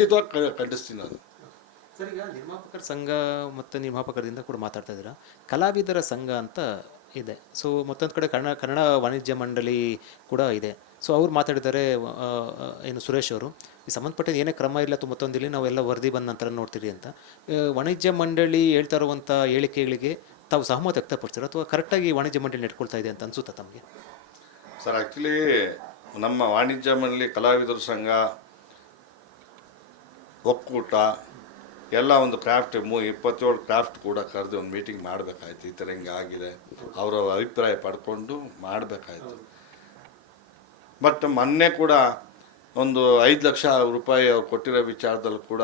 ಖಂಡಿತವಾಗಿ ಖಂಡಿಸ್ತೀನಿ ನಾನು. ಸರ್, ಈಗ ನಿರ್ಮಾಪಕರ ಸಂಘ ಮತ್ತು ನಿರ್ಮಾಪಕರಿಂದ ಕೂಡ ಮಾತಾಡ್ತಾ ಇದ್ದೀರಾ, ಕಲಾವಿದರ ಸಂಘ ಅಂತ ಇದೆ. ಸೊ ಮತ್ತೊಂದು ಕಡೆ ಕನ್ನಡ ವಾಣಿಜ್ಯ ಮಂಡಳಿ ಕೂಡ ಇದೆ. ಸೊ ಅವ್ರು ಮಾತಾಡಿದ್ದಾರೆ, ಏನು ಸುರೇಶ್ ಅವರು, ಈ ಸಂಬಂಧಪಟ್ಟಿದ್ದು ಏನೇ ಕ್ರಮ ಇಲ್ಲ ಅಥವಾ ಮತ್ತೊಂದಿಲ್ಲ, ನಾವೆಲ್ಲ ವರದಿ ಬಂದ ನಂತರ ನೋಡ್ತೀರಿ ಅಂತ. ವಾಣಿಜ್ಯ ಮಂಡಳಿ ಹೇಳ್ತಾ ಇರುವಂಥ ಹೇಳಿಕೆಗಳಿಗೆ ತಾವು ಸಹಮತ ವ್ಯಕ್ತಪಡಿಸ್ತಾರೆ ಅಥವಾ ಕರೆಕ್ಟಾಗಿ ವಾಣಿಜ್ಯ ಮಂಡಳಿ ನಡ್ಕೊಳ್ತಾ ಇದೆ ಅಂತ ಅನಿಸುತ್ತಾ ತಮಗೆ? ಸರ್, ಆ್ಯಕ್ಚುಲಿ ನಮ್ಮ ವಾಣಿಜ್ಯ ಮಂಡಳಿ, ಕಲಾವಿದರ ಸಂಘ, ಒಕ್ಕೂಟ ಎಲ್ಲ ಒಂದು ಕ್ರಾಫ್ಟ್ 27 ಕ್ರಾಫ್ಟ್ ಕೂಡ ಕರೆದು ಒಂದು ಮೀಟಿಂಗ್ ಮಾಡಬೇಕಾಯ್ತು. ಈ ಥರ ಹಿಂಗೆ ಆಗಿದೆ, ಅವರ ಅಭಿಪ್ರಾಯ ಪಡ್ಕೊಂಡು ಮಾಡಬೇಕಾಯ್ತು. ಬಟ್ ಮೊನ್ನೆ ಕೂಡ ಒಂದು 5 ಲಕ್ಷ ರೂಪಾಯಿ ಅವ್ರು ಕೊಟ್ಟಿರೋ ವಿಚಾರದಲ್ಲಿ ಕೂಡ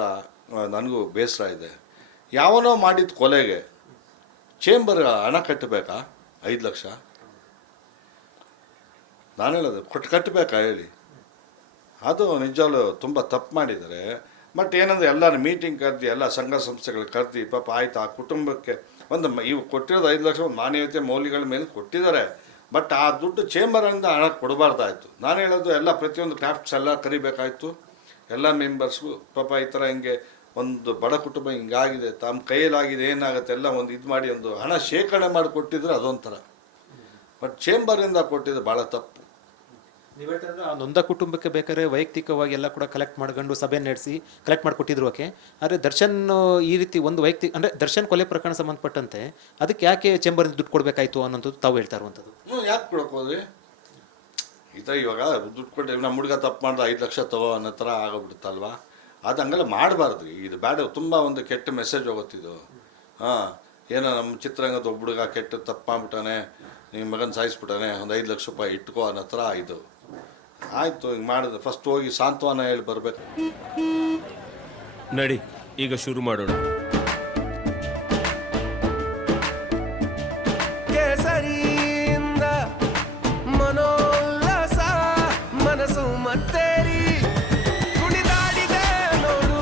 ನನಗೂ ಬೇಸರ ಇದೆ. ಯಾವನೋ ಮಾಡಿದ ಕೊಲೆಗೆ ಚೇಂಬರ್ ಹಣ ಕಟ್ಟಬೇಕಾ? 5 ಲಕ್ಷ ನಾನು ಹೇಳೋದು ಕಟ್ಟಬೇಕಾ ಹೇಳಿ? ಅದು ನಿಜವಾಗ್ಲೂ ತುಂಬ ತಪ್ಪು ಮಾಡಿದ್ದಾರೆ. ಬಟ್ ಏನಂದರೆ ಎಲ್ಲರೂ ಮೀಟಿಂಗ್ ಕರೆದು ಎಲ್ಲ ಸಂಘ ಸಂಸ್ಥೆಗಳು ಕರೆದು ಪಾಪ ಆಯ್ತು, ಆ ಕುಟುಂಬಕ್ಕೆ ಒಂದು ಇವು ಕೊಟ್ಟಿರೋದು 5 ಲಕ್ಷ ಒಂದು ಮಾನವೀಯತೆ ಮೌಲ್ಯಗಳ ಮೇಲೆ ಕೊಟ್ಟಿದ್ದಾರೆ. ಬಟ್ ಆ ದುಡ್ಡು ಚೇಂಬರಿಂದ ಹಣ ಕೊಡಬಾರ್ದಾಯ್ತು. ನಾನು ಹೇಳೋದು ಎಲ್ಲ ಪ್ರತಿಯೊಂದು ಕ್ರಾಫ್ಟ್ಸ್ ಎಲ್ಲ ಕರಿಬೇಕಾಯ್ತು, ಎಲ್ಲ ಮೆಂಬರ್ಸ್ಗೂ. ಪಾಪ ಈ ಥರ ಹಿಂಗೆ ಒಂದು ಬಡ ಕುಟುಂಬ ಹಿಂಗಾಗಿದೆ, ತಮ್ಮ ಕೈಯಲ್ಲಾಗಿದೆ, ಏನಾಗುತ್ತೆ ಎಲ್ಲ ಒಂದು ಇದು ಮಾಡಿ ಒಂದು ಹಣ ಶೇಖರಣೆ ಮಾಡಿ ಕೊಟ್ಟಿದ್ರೆ ಅದೊಂಥರ. ಬಟ್ ಚೇಂಬರಿಂದ ಕೊಟ್ಟಿದ್ದು ಭಾಳ ತಪ್ಪು. ನೀವು ಹೇಳ್ತಾರೆ ಆ ನೊಂದ ಕುಟುಂಬಕ್ಕೆ ಬೇಕಾದ್ರೆ ವೈಯಕ್ತಿಕವಾಗಿ ಎಲ್ಲ ಕೂಡ ಕಲೆಕ್ಟ್ ಮಾಡ್ಕೊಂಡು ಸಭೆ ನಡೆಸಿ ಕಲೆಕ್ಟ್ ಮಾಡಿಕೊಟ್ಟಿದ್ರು. ಓಕೆ, ಆದರೆ ದರ್ಶನ್ ಈ ರೀತಿ ಒಂದು ವೈಯಕ್ತಿಕ ಅಂದರೆ ದರ್ಶನ್ ಕೊಲೆ ಪ್ರಕರಣ ಸಂಬಂಧಪಟ್ಟಂತೆ ಅದಕ್ಕೆ ಯಾಕೆ ಚೇಂಬರಿಂದ ದುಡ್ಡು ಕೊಡಬೇಕಾಯ್ತು ಅನ್ನೋಂಥದ್ದು ತಾವು ಹೇಳ್ತಾ ಇರುವಂಥದ್ದು. ಯಾಕೆ ಕೊಡಕ್ಕೆ ಹೋದ್ರಿ? ಈ ಥರ ಇವಾಗ ದುಡ್ಡು ಕೊಟ್ಟು ನಮ್ಮ ಹುಡುಗ ತಪ್ಪು ಮಾಡಿದ್ರೆ 5 ಲಕ್ಷ ತಗೋ ಅನ್ನೋ ಥರ ಆಗೋಗ್ಬಿಡುತ್ತಲ್ವ. ಅದು ಹಂಗೆಲ್ಲ ಮಾಡಬಾರ್ದು. ಇದು ಬ್ಯಾಡ, ತುಂಬ ಒಂದು ಕೆಟ್ಟ ಮೆಸೇಜ್ ಹೋಗುತ್ತಿದ್ದು. ಏನೋ ನಮ್ಮ ಚಿತ್ರರಂಗದ ಒಬ್ಬ ಹುಡುಗ ಕೆಟ್ಟ ತಪ್ಪು ಮಾಡ್ಬಿಟ್ಟಾನೆ, ನಿಮ್ಮ ಮಗನ ಸಾಯಿಸ್ಬಿಟ್ಟಾನೆ, ಒಂದು 5 ಲಕ್ಷ ರೂಪಾಯಿ ಇಟ್ಕೋ ಅನ್ನೋ ಥರ ಇದು ಆಯಿತು. ಹಿಂಗೆ ಮಾಡಿದ್ರೆ ಫಸ್ಟ್ ಹೋಗಿ ಸಾಂತ್ವನ ಹೇಳಿ ಬರಬೇಕು. ನಡಿ, ಈಗ ಶುರು ಮಾಡೋಣ. ಕೇಸರಿಯಿಂದ ಮನೋಲ್ಲಾಸ ಮನಸ್ಸು ಮತ್ತೇರಿ ಕುಣಿದಾಡಿದೆ ನೋಡು,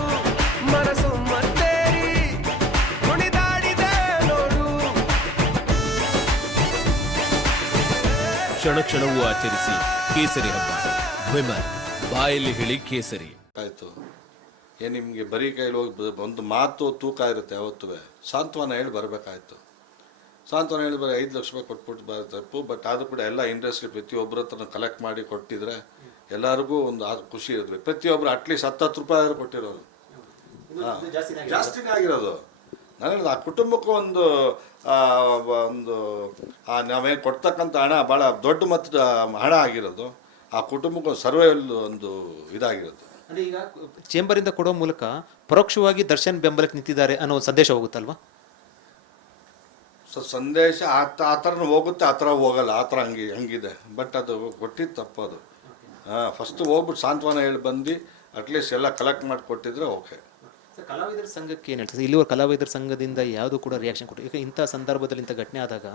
ಮನಸ್ಸು ಮತ್ತೇರಿ ಕುಣಿದಾಡಿದೆ ನೋಡು. ಕ್ಷಣ ಕ್ಷಣವೂ ಆಚರಿಸಿ ಕೇಸರಿ ಹಬ್ಬ. ವಿಮಲ್, ಬಾಯಲ್ಲಿ ಹೇಳಿ ಕೇಸರಿ. ಆಯಿತು, ಏನು ನಿಮಗೆ ಬರೀ ಕೈಲಿ ಹೋಗಿ ಒಂದು ಮಾತು ತೂಕ ಇರುತ್ತೆ ಯಾವತ್ತೂ. ಸಾಂತ್ವನ ಹೇಳಿ ಬರಬೇಕಾಯ್ತು. ಸಾಂತ್ವನ ಹೇಳಿ 5 ಲಕ್ಷ ರೂಪಾಯಿ ಕೊಟ್ಬಿಟ್ಟು ಬರೋ ತಪ್ಪು. ಬಟ್ ಅದು ಕೂಡ ಎಲ್ಲ ಇಂಡಸ್ಟ್ರಿ ಪ್ರತಿಯೊಬ್ಬರ ಹತ್ರ ಕಲೆಕ್ಟ್ ಮಾಡಿ ಕೊಟ್ಟಿದ್ರೆ ಎಲ್ಲರಿಗೂ ಒಂದು ಖುಷಿ ಇರುತ್ತೆ. ಪ್ರತಿಯೊಬ್ಬರು ಅಟ್ಲೀಸ್ಟ್ 10 ರೂಪಾಯಿ ಆದರೂ ಕೊಟ್ಟಿರೋರು. ಜಾಸ್ತಿನೇ ಆಗಿರೋದು. ನಾನು ಹೇಳಿದ ಆ ಕುಟುಂಬಕ್ಕೂ ಒಂದು ನಾವೇನು ಕೊಡ್ತಕ್ಕಂಥ ಹಣ ಭಾಳ ದೊಡ್ಡ ಮೊತ್ತದ ಹಣ ಆಗಿರೋದು. ಆ ಕುಟುಂಬಕ್ಕೂ ಸರ್ವೈವಲ್ ಒಂದು ಇದಾಗಿರೋದು. ಅಂದರೆ ಈಗ ಚೇಂಬರಿಂದ ಕೊಡೋ ಮೂಲಕ ಪರೋಕ್ಷವಾಗಿ ದರ್ಶನ್ ಬೆಂಬಲಕ್ಕೆ ನಿಂತಿದ್ದಾರೆ ಅನ್ನೋ ಸಂದೇಶ ಹೋಗುತ್ತಲ್ವಾ? ಸೊ ಸಂದೇಶ ಆ ಥರನೂ ಹೋಗುತ್ತೆ, ಆ ಥರ ಹೋಗಲ್ಲ, ಆ ಥರ ಹಂಗಿದೆ. ಬಟ್ ಅದು ಕೊಟ್ಟಿದ್ದು ತಪ್ಪದು. ಫಸ್ಟ್ ಹೋಗ್ಬಿಟ್ಟು ಸಾಂತ್ವನ ಹೇಳಿ ಬಂದು ಅಟ್ಲೀಸ್ಟ್ ಎಲ್ಲ ಕಲೆಕ್ಟ್ ಮಾಡಿ ಕೊಟ್ಟಿದ್ರೆ ಓಕೆ. ಕಲಾವಿದರ ಸಂಘಕ್ಕೆ ಏನು ಹೇಳ್ತಾರೆ? ಇಲ್ಲಿವರೆಗೆ ಕಲಾವಿದರ ಸಂಘದಿಂದ ಯಾವುದೂ ಕೂಡ ರಿಯಾಕ್ಷನ್ ಕೊಟ್ಟು, ಈಗ ಇಂಥ ಸಂದರ್ಭದಲ್ಲಿ ಇಂಥ ಘಟನೆ ಆದಾಗ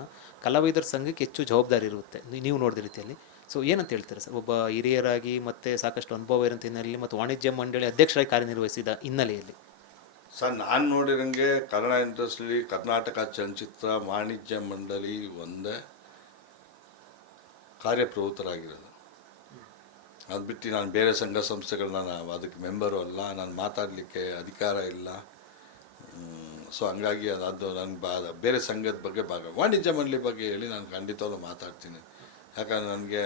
ಕಲಾವಿದರ ಸಂಘಕ್ಕೆ ಹೆಚ್ಚು ಜವಾಬ್ದಾರಿ ಇರುತ್ತೆ, ನೀವು ನೋಡಿದ ರೀತಿಯಲ್ಲಿ. ಸೊ ಏನಂತ ಹೇಳ್ತಾರೆ ಸರ್, ಒಬ್ಬ ಹಿರಿಯರಾಗಿ ಮತ್ತು ಸಾಕಷ್ಟು ಅನುಭವ ಇರೋಂಥ ಹಿನ್ನೆಲೆಯಲ್ಲಿ ಮತ್ತು ವಾಣಿಜ್ಯ ಮಂಡಳಿ ಅಧ್ಯಕ್ಷರಾಗಿ ಕಾರ್ಯನಿರ್ವಹಿಸಿದ ಹಿನ್ನೆಲೆಯಲ್ಲಿ? ಸರ್, ನಾನು ನೋಡಿರಂಗೆ ಕನ್ನಡ ಇಂಡಸ್ಟ್ರಿ, ಕರ್ನಾಟಕ ಚಲನಚಿತ್ರ ವಾಣಿಜ್ಯ ಮಂಡಳಿ ಒಂದೇ ಕಾರ್ಯಪ್ರವೃತ್ತರಾಗಿರೋದು. ಅದು ಬಿಟ್ಟು ನಾನು ಬೇರೆ ಸಂಘ ಸಂಸ್ಥೆಗಳು ನಾನು ಅದಕ್ಕೆ ಮೆಂಬರು ಅಲ್ಲ, ನಾನು ಮಾತಾಡಲಿಕ್ಕೆ ಅಧಿಕಾರ ಇಲ್ಲ. ಸೊ ಹಂಗಾಗಿ ಅದು ನನಗೆ ಬೇರೆ ಸಂಘದ ಬಗ್ಗೆ ವಾಣಿಜ್ಯ ಮಂಡಳಿ ಬಗ್ಗೆ ಹೇಳಿ ನಾನು ಖಂಡಿತವಾಗ್ಲೂ ಮಾತಾಡ್ತೀನಿ. ಯಾಕಂದ್ರೆ ನನಗೆ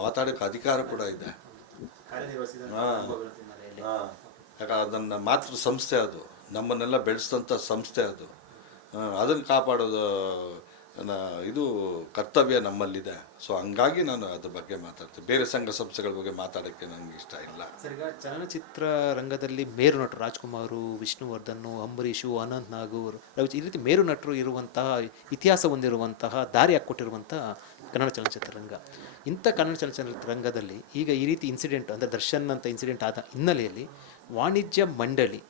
ಮಾತಾಡೋಕ್ಕೆ ಅಧಿಕಾರ ಕೂಡ ಇದೆ. ಯಾಕಂದ್ರೆ ಅದನ್ನು ಮಾತೃ ಸಂಸ್ಥೆ, ಅದು ನಮ್ಮನ್ನೆಲ್ಲ ಬೆಳೆಸಿದಂಥ ಸಂಸ್ಥೆ, ಅದನ್ನು ಕಾಪಾಡೋದು ಇದು ಕರ್ತವ್ಯ ನಮ್ಮಲ್ಲಿದೆ. ಸೊ ಹಂಗಾಗಿ ನಾನು ಅದ್ರ ಬಗ್ಗೆ ಮಾತಾಡ್ತೀನಿ. ಬೇರೆ ಸಂಘ ಸಂಸ್ಥೆಗಳ ಬಗ್ಗೆ ಮಾತಾಡೋಕ್ಕೆ ನನಗೆ ಇಷ್ಟ ಇಲ್ಲ. ಸರ್, ಈಗ ಚಲನಚಿತ್ರ ರಂಗದಲ್ಲಿ ಮೇರು ನಟರು ರಾಜ್ಕುಮಾರು, ವಿಷ್ಣುವರ್ಧನ್, ಅಂಬರೀಷು, ಅನಂತ್ ನಾಗೂರ್, ಈ ರೀತಿ ಮೇರು ನಟರು ಇರುವಂತಹ ಇತಿಹಾಸ ಹೊಂದಿರುವಂತಹ ದಾರಿ ಹಾಕ್ಕೊಟ್ಟಿರುವಂತಹ ಕನ್ನಡ ಚಲನಚಿತ್ರ ರಂಗ. ಇಂಥ ಕನ್ನಡ ಚಲನಚಿತ್ರ ರಂಗದಲ್ಲಿ ಈಗ ಈ ರೀತಿ ಇನ್ಸಿಡೆಂಟ್ ಅಂದರೆ ದರ್ಶನ್ ಅಂತ ಇನ್ಸಿಡೆಂಟ್ ಆದ ಹಿನ್ನೆಲೆಯಲ್ಲಿ ವಾಣಿಜ್ಯ ಮಂಡಳಿ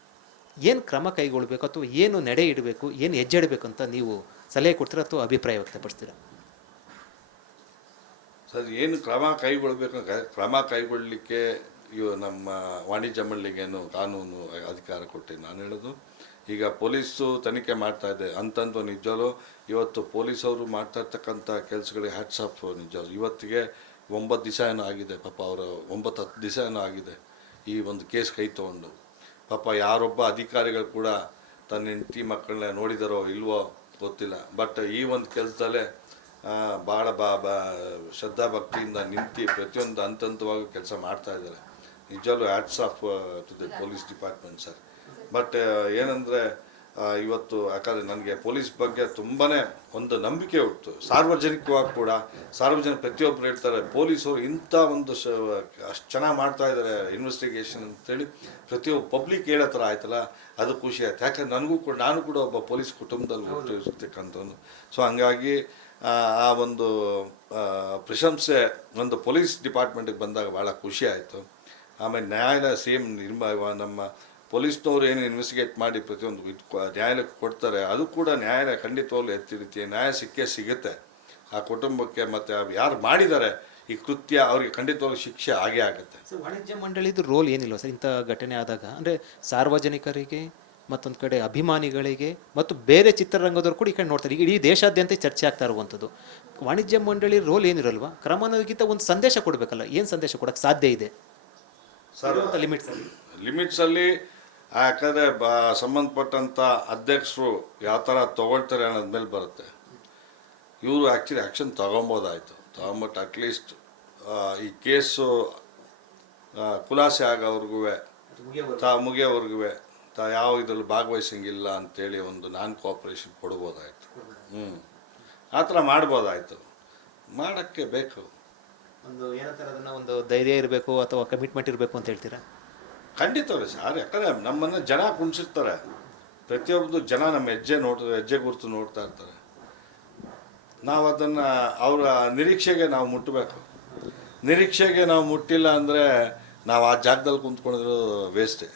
ಏನು ಕ್ರಮ ಕೈಗೊಳ್ಳಬೇಕು ಅಥವಾ ಏನು ನಡೆ ಇಡಬೇಕು, ಏನು ಹೆಜ್ಜೆ ಇಡಬೇಕು ಅಂತ ನೀವು ಸಲಹೆ ಕೊಡ್ತೀರಾ ಅಥವಾ ಅಭಿಪ್ರಾಯ ವ್ಯಕ್ತಪಡಿಸ್ತೀರಾ? ಸರ್, ಏನು ಕ್ರಮ ಕೈಗೊಳ್ಳಲಿಕ್ಕೆ ನಮ್ಮ ವಾಣಿಜ್ಯ ಮಂಡಳಿಗೇನು ಕಾನೂನು ಅಧಿಕಾರ ಕೊಟ್ಟು ನಾನು ಹೇಳೋದು. ಈಗ ಪೊಲೀಸು ತನಿಖೆ ಮಾಡ್ತಾ ಇದೆ ಅಂತಂದು ನಿಜವೂ ಇವತ್ತು ಪೊಲೀಸವರು ಮಾಡ್ತಾ ಇರ್ತಕ್ಕಂಥ ಕೆಲಸಗಳಿಗೆ ಹ್ಯಾಟ್ಸ್ ಆಫ್. ನಿಜ ಇವತ್ತಿಗೆ 9 ದಿವಸ ಏನೋ ಆಗಿದೆ, ಪಾಪ ಅವರು 9-10 ದಿವಸ ಏನೋ ಆಗಿದೆ. ಈ ಒಂದು ಕೇಸ್ ಕೈ ತೊಗೊಂಡು. ಪಾಪ ಯಾರೊಬ್ಬ ಅಧಿಕಾರಿಗಳು ಕೂಡ ತನ್ನ ಹೆಂಡತಿ ಮಕ್ಕಳನ್ನ ನೋಡಿದಾರೋ ಇಲ್ವೋ ಗೊತ್ತಿಲ್ಲ. ಬಟ್ ಈ ಒಂದು ಕೆಲಸದಲ್ಲೇ ಭಾಳ ಶ್ರದ್ಧಾ ಭಕ್ತಿಯಿಂದ ನಿಂತು ಪ್ರತಿಯೊಂದು ಹಂತವಾಗಿ ಕೆಲಸ ಮಾಡ್ತಾ ಇದ್ದಾರೆ. ನಿಜವಾಗ್ಲೂ hats off to the police department sir. But ಏನಂದರೆ ಇವತ್ತು ಯಾಕಂದರೆ ನನಗೆ ಪೊಲೀಸ್ ಬಗ್ಗೆ ತುಂಬಾ ಒಂದು ನಂಬಿಕೆ ಉಂಟು. ಸಾರ್ವಜನಿಕವಾಗಿ ಕೂಡ ಪ್ರತಿಯೊಬ್ಬರು ಹೇಳ್ತಾರೆ ಪೊಲೀಸರು ಇಂಥ ಒಂದು ಅಷ್ಟು ಚೆನ್ನಾಗಿ ಮಾಡ್ತಾ ಇದ್ದಾರೆ ಇನ್ವೆಸ್ಟಿಗೇಷನ್ ಅಂತೇಳಿ ಪ್ರತಿಯೊಬ್ಬ ಪಬ್ಲಿಕ್ ಹೇಳೋ ಥರ ಆಯ್ತಲ್ಲ, ಅದು ಖುಷಿ ಆಯ್ತು. ಯಾಕಂದ್ರೆ ನಾನು ಕೂಡ ಒಬ್ಬ ಪೊಲೀಸ್ ಕುಟುಂಬದಲ್ಲಿ ಹುಟ್ಟಿರ್ತಕ್ಕಂಥದ್ದು. ಸೊ ಹಂಗಾಗಿ ಆ ಒಂದು ಪ್ರಶಂಸೆ ಒಂದು ಪೊಲೀಸ್ ಡಿಪಾರ್ಟ್ಮೆಂಟಿಗೆ ಬಂದಾಗ ಭಾಳ ಖುಷಿ ಆಯಿತು. ಆಮೇಲೆ ನ್ಯಾಯಾಲಯ ಸೇಮ್ ನಮ್ಮ ಪೊಲೀಸ್ನವ್ರು ಏನು ಇನ್ವೆಸ್ಟಿಗೇಟ್ ಮಾಡಿ ಪ್ರತಿಯೊಂದು ನ್ಯಾಯಾಲಯಕ್ಕೆ ಕೊಡ್ತಾರೆ, ಅದು ಕೂಡ ನ್ಯಾಯಾಲಯ ಖಂಡಿತವಾಗ್ಲೂ ಎತ್ತಿ ರೀತಿಯ ನ್ಯಾಯ ಸಿಗುತ್ತೆ ಆ ಕುಟುಂಬಕ್ಕೆ. ಮತ್ತು ಯಾರು ಮಾಡಿದ್ದಾರೆ ಈ ಕೃತ್ಯ ಅವ್ರಿಗೆ ಖಂಡಿತವಾಗ್ಲೂ ಶಿಕ್ಷೆ ಆಗೇ ಆಗುತ್ತೆ. ಸೊ ವಾಣಿಜ್ಯ ಮಂಡಳಿದು ರೋಲ್ ಏನಿಲ್ಲ ಸರ್ ಇಂಥ ಘಟನೆ ಆದಾಗ? ಅಂದರೆ ಸಾರ್ವಜನಿಕರಿಗೆ ಮತ್ತೊಂದು ಕಡೆ ಅಭಿಮಾನಿಗಳಿಗೆ ಮತ್ತು ಬೇರೆ ಚಿತ್ರರಂಗದವ್ರು ಕೂಡ ಈ ಕಡೆ ನೋಡ್ತಾರೆ. ಈಗ ಇಡೀ ದೇಶಾದ್ಯಂತ ಚರ್ಚೆ ಆಗ್ತಾ ಇರುವಂಥದ್ದು. ವಾಣಿಜ್ಯ ಮಂಡಳಿ ರೋಲ್ ಏನಿರಲ್ವಾ? ಕ್ರಮನಗಿಂತ ಒಂದು ಸಂದೇಶ ಕೊಡಬೇಕಲ್ಲ, ಏನು ಸಂದೇಶ ಕೊಡೋಕ್ಕೆ ಸಾಧ್ಯ ಇದೆ ಸರ್? ಲಿಮಿಟ್ಸಲ್ಲಿ ಯಾಕಂದರೆ ಸಂಬಂಧಪಟ್ಟಂಥ ಅಧ್ಯಕ್ಷರು ಯಾವ ಥರ ತೊಗೊಳ್ತಾರೆ ಅನ್ನೋದ ಮೇಲೆ ಬರುತ್ತೆ. ಇವರು ಆ್ಯಕ್ಚುಲಿ ಆ್ಯಕ್ಷನ್ ತೊಗೊಬೋದಾಯಿತು. ತೊಗೊಂಬಿಟ್ಟು ಅಟ್ಲೀಸ್ಟ್ ಈ ಕೇಸು ಖುಲಾಸೆ ಆಗೋವ್ರಿಗೂ ಮುಗಿಯೋವ್ರಿಗೂ ಯಾವ ಇದರಲ್ಲಿ ಭಾಗವಹಿಸಂಗಿಲ್ಲ ಅಂತೇಳಿ ಒಂದು ನಾನ್ ಕೋಆಪ್ರೇಷನ್ ಕೊಡ್ಬೋದಾಯಿತು. ಆ ಥರ ಮಾಡ್ಬೋದಾಯಿತು. ಮಾಡೋಕ್ಕೆ ಬೇಕು ಒಂದು ಏನಂತಾರೆ ಅದನ್ನು, ಒಂದು ಧೈರ್ಯ ಇರಬೇಕು ಅಥವಾ ಕಮಿಟ್ಮೆಂಟ್ ಇರಬೇಕು ಅಂತ ಹೇಳ್ತೀರಾ? ಖಂಡಿತವೇ ಸರ್. ಯಾಕಂದರೆ ನಮ್ಮನ್ನು ಜನ ಕುಣಿಸಿರ್ತಾರೆ. ಪ್ರತಿಯೊಬ್ಬರು ಜನ ನಮ್ಮ ಹೆಜ್ಜೆ ಗುರುತು ನೋಡ್ತಾ ಇರ್ತಾರೆ. ನಾವು ಅದನ್ನು ಅವರ ನಿರೀಕ್ಷೆಗೆ ನಾವು ಮುಟ್ಟಬೇಕು. ನಿರೀಕ್ಷೆಗೆ ನಾವು ಮುಟ್ಟಿಲ್ಲ ಅಂದರೆ ನಾವು ಆ ಜಾಗದಲ್ಲಿ ಕುಂತ್ಕೊಂಡಿರೋ ವೇಸ್ಟೇ.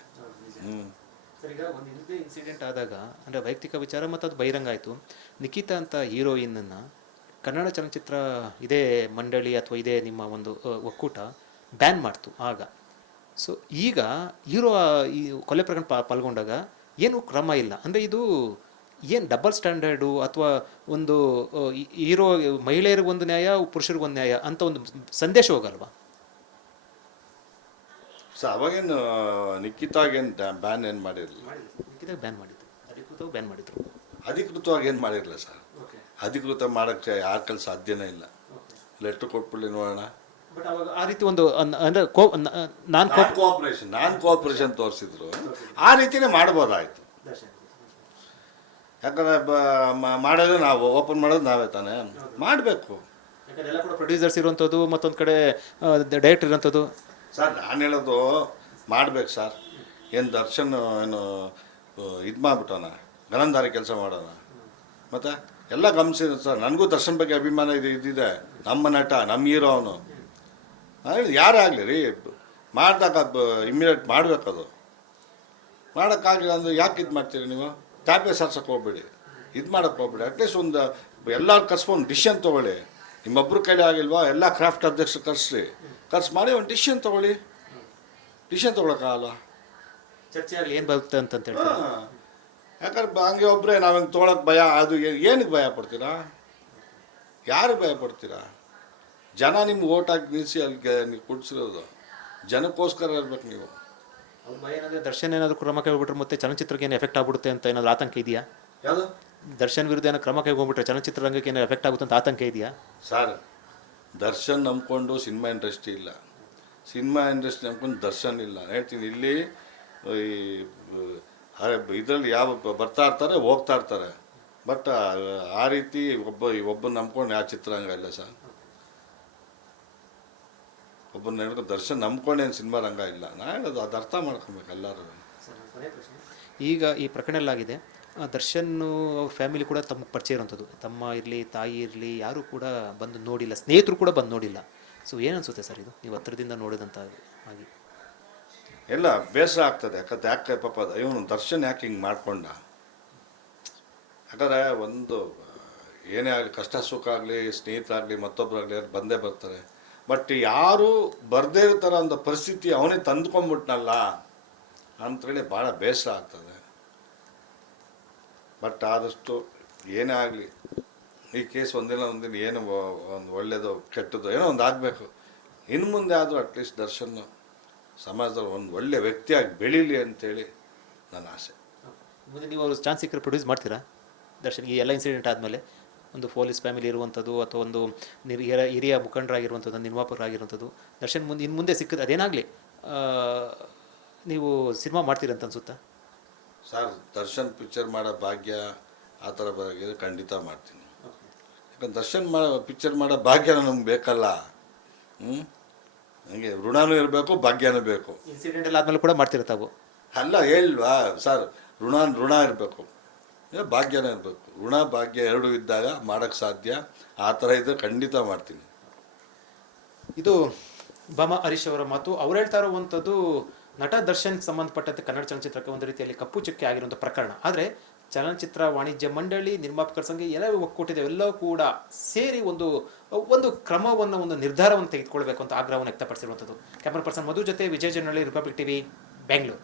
ಸರ್, ಈಗ ಒಂದು ಇನ್ಸಿಡೆಂಟ್ ಆದಾಗ ಅಂದರೆ ವೈಯಕ್ತಿಕ ವಿಚಾರ ಮತ್ತು ಅದು ಬಹಿರಂಗ ಆಯಿತು. ನಿಖಿತಾ ಅಂತ ಹೀರೋಯಿನನ್ನು ಕನ್ನಡ ಚಲನಚಿತ್ರ ಇದೇ ಮಂಡಳಿ ಅಥವಾ ಇದೇ ನಿಮ್ಮ ಒಂದು ಒಕ್ಕೂಟ ಬ್ಯಾನ್ ಮಾಡ್ತು ಆಗ. ಸೊ ಈಗ ಹೀರೋ ಈ ಕೊಲೆ ಪ್ರಕರಣ ಪಾಲ್ಗೊಂಡಾಗ ಏನು ಕ್ರಮ ಇಲ್ಲ ಅಂದರೆ ಇದು ಏನು ಡಬಲ್ ಸ್ಟ್ಯಾಂಡರ್ಡು ಅಥವಾ ಒಂದು ಹೀರೋ ಮಹಿಳೆಯರಿಗೆ ಒಂದು ನ್ಯಾಯ ಪುರುಷರಿಗೆ ಒಂದು ನ್ಯಾಯ ಅಂತ ಒಂದು ಸಂದೇಶ ಹೋಗಲ್ವಾ? ಸೊ ಅವಾಗೇನು ನಿಖಿತಾಗೇನು ಬ್ಯಾನ್ ಏನು ಮಾಡಿರಲಿಲ್ಲ. ನಿಖಿತಾಗ ಬ್ಯಾನ್ ಮಾಡಿದ್ರು, ಅಧಿಕೃತವಾಗಿ ಬ್ಯಾನ್ ಮಾಡಿದ್ರು. ಅಧಿಕೃತವಾಗಿ ಏನು ಮಾಡಿರಲಿಲ್ಲ ಸರ್. ಅಧಿಕೃತ ಮಾಡೋಕ್ಕೆ ಯಾರ ಕೈಲಿ ಸಾಧ್ಯನೇ ಇಲ್ಲ. ಲೆಟ್ರ್ ಕೊಟ್ಬಿಡ್ಲಿ ನೋಡೋಣ. ಬಟ್ ಅವಾಗ ಆ ರೀತಿ ಒಂದು ಅಂದರೆ ನಾನ್ ಕೋಆಪರೇಷನ್ ತೋರಿಸಿದ್ರು. ಆ ರೀತಿನೇ ಮಾಡ್ಬೋದಾಯಿತು. ಯಾಕಂದರೆ ಮಾಡೋದು ನಾವು, ಓಪನ್ ಮಾಡೋದು ನಾವೇ ತಾನೇ ಮಾಡಬೇಕು. ಯಾಕಂದರೆ ಎಲ್ಲ ಕೂಡ ಪ್ರೊಡ್ಯೂಸರ್ಸ್ ಇರುವಂಥದ್ದು, ಮತ್ತೊಂದು ಕಡೆ ಡೈರೆಕ್ಟರ್ ಇರೋಂಥದ್ದು. ಸರ್ ನಾನು ಹೇಳೋದು ಮಾಡಬೇಕು ಸರ್. ಏನು ದರ್ಶನ್ ಏನು ಇದು ಮಾಡಿಬಿಟ್ಟೋಣ, ಗನಂದಾರಿ ಕೆಲಸ ಮಾಡೋಣ. ಮತ್ತು ಎಲ್ಲ ಗಮನಿಸಿದ್ರು ಸರ್. ನನಗೂ ದರ್ಶನ್ ಬಗ್ಗೆ ಅಭಿಮಾನ ಇದಿದೆ. ನಮ್ಮ ನಟ, ನಮ್ಮ ಹೀರೋ ಅವನು. ಯಾರೇ ಆಗಲಿ ರೀ, ಮಾಡಿದಾಗ ಇಮ್ಮಿಡಿಯೇಟ್ ಮಾಡಬೇಕದು. ಮಾಡೋಕ್ಕಾಗಲಿಲ್ಲ ಅಂದರೆ ಯಾಕೆ ಇದು ಮಾಡ್ತೀರಿ ನೀವು? ಟ್ಯಾಪೇ ಸರ್ಸಕ್ಕೆ ಹೋಗ್ಬೇಡಿ, ಇದು ಮಾಡೋಕ್ಕೆ ಹೋಗ್ಬೇಡಿ. ಅಟ್ಲೀಸ್ಟ್ ಒಂದು ಎಲ್ಲರೂ ಕರ್ಸ್ಕೊಂಡು ಡಿಸಿಷನ್ ತೊಗೊಳ್ಳಿ. ನಿಮ್ಮೊಬ್ಬರು ಕೈಲಿ ಆಗಿಲ್ವಾ, ಎಲ್ಲ ಕ್ರಾಫ್ಟ್ ಅಧ್ಯಕ್ಷರು ಕರ್ಸಿ ಮಾಡಿ ಒಂದು ಡಿಸಿಷನ್ ತೊಗೊಳ್ಳಿ. ಡಿಸಿಷನ್ ತೊಗೊಳಕ್ಕಾಗಲ್ಲ, ಚರ್ಚೆ ಆಗಲಿ ಏನು ಬರುತ್ತೆ ಅಂತ ಹೇಳ್ತಾರೆ. ಯಾಕಂದ್ರೆ ಹಂಗೆ ಒಬ್ಬರೇ ನಾವು ಹಿಂಗೆ ತೊಗೊಳಕ್ಕೆ ಭಯ. ಅದು ಏನಕ್ಕೆ ಭಯ ಪಡ್ತೀರಾ? ಯಾರಿಗೆ ಭಯ ಪಡ್ತೀರಾ? ಜನ ನಿಮ್ಗೆ ಓಟ್ ಹಾಕಿ ನಿಲ್ಲಿಸಿ ಅಲ್ಲಿಗೆ ನೀವು ಕೊಡಿಸಿರೋದು ಜನಕ್ಕೋಸ್ಕರ ಇರ್ಬೇಕು ನೀವು. ಏನಾದರೂ ದರ್ಶನ್ ಏನಾದರೂ ಕ್ರಮ ಕೈಗೊಂಡ್ಬಿಟ್ರೆ ಮತ್ತೆ ಚಲನಚಿತ್ರಕ್ಕೆ ಏನು ಎಫೆಕ್ಟ್ ಆಗ್ಬಿಡುತ್ತೆ ಅಂತ ಏನಾದರೂ ಆತಂಕ ಇದೆಯಾ? ಯಾವುದು? ದರ್ಶನ್ ವಿರುದ್ಧ ಏನೋ ಕ್ರಮ ಕೈಗೊಂಡ್ಬಿಟ್ರೆ ಚಲನಚಿತ್ರರಂಗಕ್ಕೆ ಏನೋ ಎಫೆಕ್ಟ್ ಆಗುತ್ತೆ ಅಂತ ಆತಂಕ ಇದೆಯಾ? ಸರ್, ದರ್ಶನ್ ನಂಬ್ಕೊಂಡು ಸಿನಿಮಾ ಇಂಡಸ್ಟ್ರಿ ಇಲ್ಲ. ಸಿನಿಮಾ ಇಂಡಸ್ಟ್ರಿ ನಂಬ್ಕೊಂಡು ದರ್ಶನ್ ಇಲ್ಲ. ಹೇಳ್ತೀನಿ, ಇಲ್ಲಿ ಇದರಲ್ಲಿ ಯಾವ ಬರ್ತಾ ಇರ್ತಾರೆ, ಹೋಗ್ತಾ ಇರ್ತಾರೆ. ಬಟ್ ಆ ರೀತಿ ಒಬ್ಬನ ನಂಬ್ಕೊಂಡು ಯಾವ ಚಿತ್ರರಂಗ ಇಲ್ಲ ಸರ್. ಒಬ್ಬನ ಹೇಳ್ಕೊಂಡು ದರ್ಶನ್ ನಂಬ್ಕೊಂಡೇನು ಸಿನಿಮಾ ರಂಗ ಇಲ್ಲ. ನಾನು ಹೇಳೋದು ಅದು ಅರ್ಥ ಮಾಡ್ಕೊಬೇಕು ಎಲ್ಲರೂ. ಈಗ ಈ ಪ್ರಕರಣಲ್ಲಾಗಿದೆ, ದರ್ಶನ್ ಅವ್ರ ಫ್ಯಾಮಿಲಿ ಕೂಡ ತಮ್ಮ ಪರಿಚಯ ಇರೋಂಥದ್ದು, ತಮ್ಮ ಇರಲಿ ತಾಯಿ ಇರಲಿ ಯಾರೂ ಕೂಡ ಬಂದು ನೋಡಿಲ್ಲ, ಸ್ನೇಹಿತರು ಕೂಡ ಬಂದು ನೋಡಿಲ್ಲ. ಸೊ ಏನನ್ಸುತ್ತೆ ಸರ್ ಇದು ನೀವು ಹತ್ರದಿಂದ ನೋಡಿದಂಥ ಹಾಗೆ? ಎಲ್ಲ ಬೇಸರ ಆಗ್ತದೆ. ಯಾಕೆ ಪಾಪ ಇವನು ದರ್ಶನ್ ಯಾಕೆ ಹಿಂಗೆ ಮಾಡ್ಕೊಂಡ? ಯಾಕಂದರೆ ಒಂದು ಏನೇ ಆಗಲಿ, ಕಷ್ಟ ಸುಖ ಆಗಲಿ, ಸ್ನೇಹಿತರಾಗಲಿ ಮತ್ತೊಬ್ಬರಾಗಲಿ ಯಾರು ಬಂದೇ ಬರ್ತಾರೆ. ಬಟ್ ಯಾರು ಬರದೇ ಇರೋ ಥರ ಒಂದು ಪರಿಸ್ಥಿತಿ ಅವನೇ ತಂದ್ಕೊಂಡ್ಬಿಟ್ನಲ್ಲ ಅಂಥೇಳಿ ಭಾಳ ಬೇಸರ ಆಗ್ತದೆ. ಬಟ್ ಆದಷ್ಟು ಏನೇ ಆಗಲಿ ಈ ಕೇಸ್ ಒಂದಿನ ಏನು ಒಂದು ಒಳ್ಳೆಯದು ಕೆಟ್ಟದ್ದು ಏನೋ ಒಂದು ಆಗಬೇಕು. ಇನ್ನು ಮುಂದೆ ಆದರೂ ಅಟ್ಲೀಸ್ಟ್ ದರ್ಶನ್ ಸಮಾಜದಲ್ಲಿ ಒಂದು ಒಳ್ಳೆ ವ್ಯಕ್ತಿಯಾಗಿ ಬೆಳೀಲಿ ಅಂತೇಳಿ ನನ್ನ ಆಸೆ. ಮುಂದೆ ನೀವು ಅವ್ರು ಚಾನ್ಸ್ ಸಿಕ್ಕರೆ ಪ್ರೊಡ್ಯೂಸ್ ಮಾಡ್ತೀರಾ ದರ್ಶನ್? ಈ ಎಲ್ಲ ಇನ್ಸಿಡೆಂಟ್ ಆದಮೇಲೆ ಒಂದು ಪೊಲೀಸ್ ಫ್ಯಾಮಿಲಿ ಇರುವಂಥದ್ದು ಅಥವಾ ಒಂದು ಹಿರಿಯ ಮುಖಂಡರಾಗಿರುವಂಥದ್ದು, ನಿರ್ಮಾಪಕರಾಗಿರುವಂಥದ್ದು, ದರ್ಶನ್ ಇನ್ನು ಮುಂದೆ ಸಿಕ್ಕಿದ್ರೆ ಅದೇನಾಗಲಿ ನೀವು ಸಿನಿಮಾ ಮಾಡ್ತೀರಂತ ಅನ್ಸುತ್ತಾ? ಸರ್, ದರ್ಶನ್ ಪಿಕ್ಚರ್ ಮಾಡೋ ಭಾಗ್ಯ ಆ ಥರ ಭಾಗ್ಯ ಖಂಡಿತ ಮಾಡ್ತೀನಿ. ಯಾಕಂದ್ರೆ ದರ್ಶನ್ ಪಿಕ್ಚರ್ ಮಾಡೋ ಭಾಗ್ಯನೂ ನಮ್ಗೆ ಬೇಕಲ್ಲ. ನನಗೆ ಋಣನೂ ಇರಬೇಕು, ಭಾಗ್ಯನೂ ಬೇಕು. ಇನ್ಸಿಡೆಂಟ್ ಎಲ್ಲ ಆದಮೇಲೆ ಕೂಡ ಮಾಡ್ತೀರ ತಾವು? ಅಲ್ಲ ಹೇಳ್ವಾ ಸರ್, ಋಣ ಇರಬೇಕು, ಭಾಗ್ಯನೇ ಇರಬೇಕು. ಋಣ ಭಾಗ್ಯ ಎರಡೂ ಇದ್ದಾಗ ಮಾಡೋಕ್ಕೆ ಸಾಧ್ಯ. ಆ ಥರ ಇದ್ದರೆ ಖಂಡಿತ ಮಾಡ್ತೀನಿ. ಇದು ಭಾಮ ಹರೀಶ್ ಅವರ ಮಾತು. ಅವ್ರು ಹೇಳ್ತಾ ಇರುವಂಥದ್ದು ನಟ ದರ್ಶನ್ಗೆ ಸಂಬಂಧಪಟ್ಟಂತೆ ಕನ್ನಡ ಚಲನಚಿತ್ರಕ್ಕೆ ಒಂದು ರೀತಿಯಲ್ಲಿ ಕಪ್ಪು ಚುಕ್ಕೆ ಆಗಿರುವಂಥ ಪ್ರಕರಣ. ಆದರೆ ಚಲನಚಿತ್ರ ವಾಣಿಜ್ಯ ಮಂಡಳಿ, ನಿರ್ಮಾಪಕರ ಸಂಘ ಎಲ್ಲ ಒಕ್ಕೂಟಿದೆ, ಎಲ್ಲವೂ ಕೂಡ ಸೇರಿ ಒಂದು ಕ್ರಮವನ್ನು, ಒಂದು ನಿರ್ಧಾರವನ್ನು ತೆಗೆದುಕೊಳ್ಬೇಕು ಅಂತ ಆಗ್ರಹವನ್ನು ವ್ಯಕ್ತಪಡಿಸಿರುವಂಥದ್ದು. ಕ್ಯಾಮರಾ ಪರ್ಸನ್ ಮಧು ಜೊತೆ ವಿಜಯ್ ಜನಹಳ್ಳಿ, ರಿಪಬ್ಲಿಕ್ ಟಿವಿ, ಬೆಂಗಳೂರು.